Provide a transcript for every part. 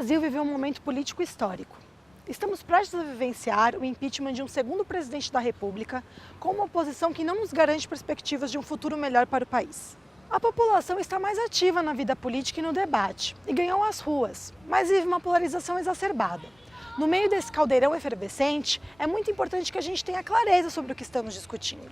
Brasil viveu um momento político histórico. Estamos prestes a vivenciar o impeachment de um segundo presidente da República, com uma oposição que não nos garante perspectivas de um futuro melhor para o país. A população está mais ativa na vida política e no debate, e ganhou as ruas, mas vive uma polarização exacerbada. No meio desse caldeirão efervescente, é muito importante que a gente tenha clareza sobre o que estamos discutindo.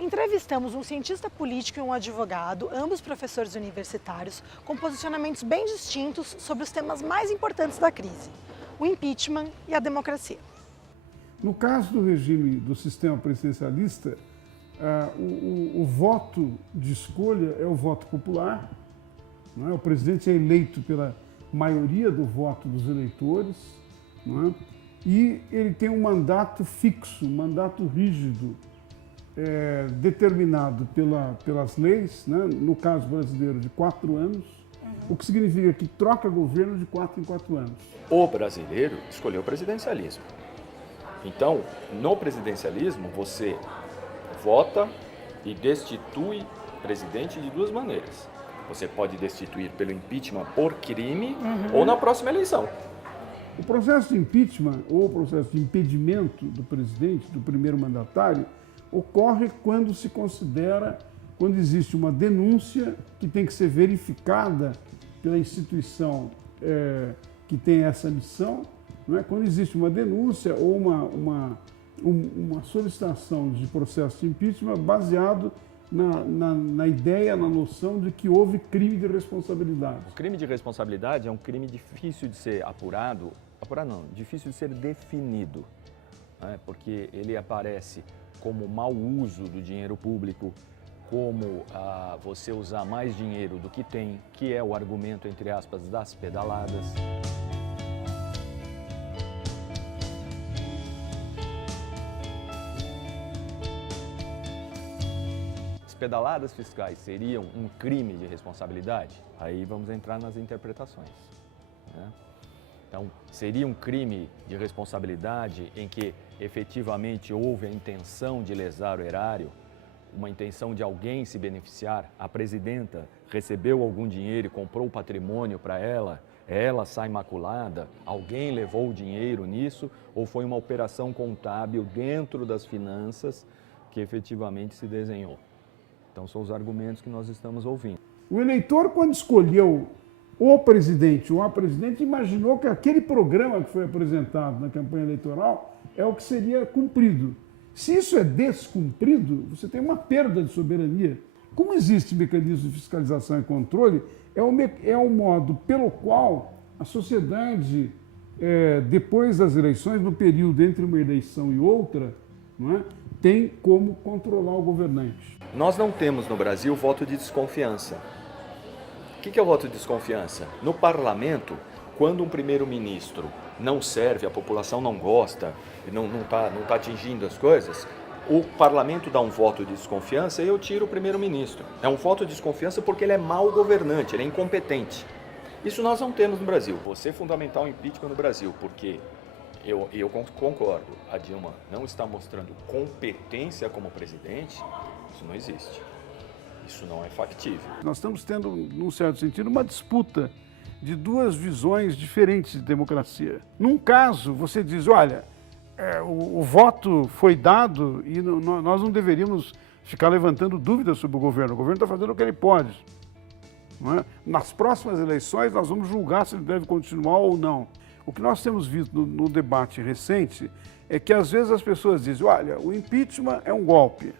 Entrevistamos um cientista político e um advogado, ambos professores universitários, com posicionamentos bem distintos sobre os temas mais importantes da crise: o impeachment e a democracia. No caso do regime do sistema presidencialista, o voto de escolha é o voto popular, não é? O presidente é eleito pela maioria do voto dos eleitores, não é? E ele tem um mandato fixo, um mandato rígido, determinado pelas leis, né? No caso brasileiro de 4 anos, o que significa que troca governo de 4 em 4 anos. O brasileiro escolheu o presidencialismo. Então, no presidencialismo, você vota e destitui presidente de 2 maneiras. Você pode destituir pelo impeachment por crime ou na próxima eleição. O processo de impeachment ou o processo de impedimento do presidente, do primeiro mandatário, ocorre quando se considera, quando existe uma denúncia que tem que ser verificada pela instituição que tem essa missão, não é? Quando existe uma denúncia ou uma solicitação de processo de impeachment baseado na ideia, na noção de que houve crime de responsabilidade. O crime de responsabilidade é um crime difícil de ser apurado não, difícil de ser definido, né? Porque ele aparece como mau uso do dinheiro público, como você usar mais dinheiro do que tem, que é o argumento, entre aspas, das pedaladas. As pedaladas fiscais seriam um crime de responsabilidade? Aí vamos entrar nas interpretações, né? Então, seria um crime de responsabilidade em que efetivamente houve a intenção de lesar o erário, uma intenção de alguém se beneficiar, a presidenta recebeu algum dinheiro e comprou o patrimônio para ela sai maculada, alguém levou o dinheiro nisso, ou foi uma operação contábil dentro das finanças que efetivamente se desenhou? Então, são os argumentos que nós estamos ouvindo. O eleitor, quando escolheu o presidente ou a presidente, imaginou que aquele programa que foi apresentado na campanha eleitoral é o que seria cumprido. Se isso é descumprido, você tem uma perda de soberania. Como existe mecanismo de fiscalização e controle, é o modo pelo qual a sociedade, depois das eleições, no período entre uma eleição e outra, não é, tem como controlar o governante. Nós não temos no Brasil voto de desconfiança. O que é o voto de desconfiança? No parlamento, quando um primeiro-ministro não serve, a população não gosta, não tá atingindo as coisas, o parlamento dá um voto de desconfiança e eu tiro o primeiro-ministro. É um voto de desconfiança porque ele é mau governante, ele é incompetente. Isso nós não temos no Brasil. Você fundamentar o impeachment no Brasil, porque eu concordo, a Dilma não está mostrando competência como presidente, isso não existe. Isso não é factível. Nós estamos tendo, num certo sentido, uma disputa de 2 visões diferentes de democracia. Num caso, você diz, olha, o voto foi dado e nós não deveríamos ficar levantando dúvidas sobre o governo está fazendo o que ele pode. Não é? Nas próximas eleições, nós vamos julgar se ele deve continuar ou não. O que nós temos visto no debate recente é que, às vezes, as pessoas dizem, olha, o impeachment é um golpe.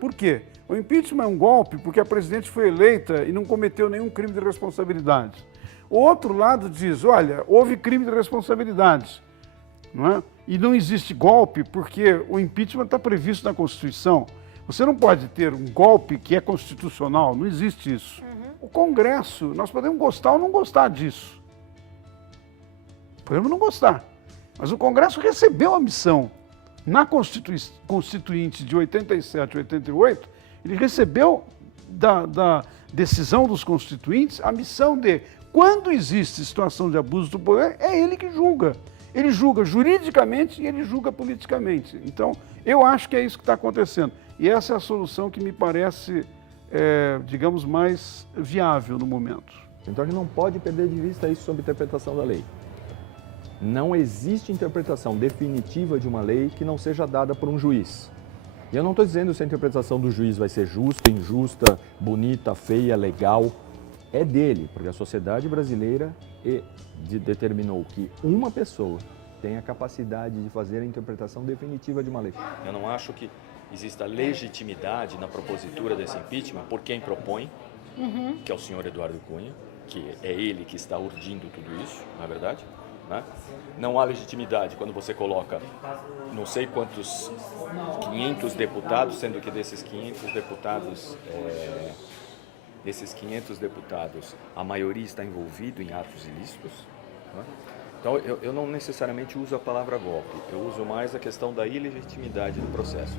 Por quê? O impeachment é um golpe porque a presidente foi eleita e não cometeu nenhum crime de responsabilidade. O outro lado diz, olha, houve crime de responsabilidade, não é? E não existe golpe porque o impeachment está previsto na Constituição. Você não pode ter um golpe que é constitucional, não existe isso. O Congresso, nós podemos gostar ou não gostar disso. Podemos não gostar, mas o Congresso recebeu a missão. Na Constituinte de 87 e 88, ele recebeu da decisão dos constituintes a missão de, quando existe situação de abuso do poder, é ele que julga. Ele julga juridicamente e ele julga politicamente. Então, eu acho que é isso que está acontecendo. E essa é a solução que me parece, digamos, mais viável no momento. Então a gente não pode perder de vista isso sobre interpretação da lei. Não existe interpretação definitiva de uma lei que não seja dada por um juiz. E eu não estou dizendo se a interpretação do juiz vai ser justa, injusta, bonita, feia, legal. É dele, porque a sociedade brasileira determinou que uma pessoa tem a capacidade de fazer a interpretação definitiva de uma lei. Eu não acho que exista legitimidade na propositura desse impeachment por quem propõe, que é o senhor Eduardo Cunha, que é ele que está urdindo tudo isso, na verdade. Né? Não há legitimidade quando você coloca não sei quantos 500 deputados, sendo que desses 500 deputados, a maioria está envolvido em atos ilícitos. Né? Então, eu não necessariamente uso a palavra golpe, eu uso mais a questão da ilegitimidade do processo.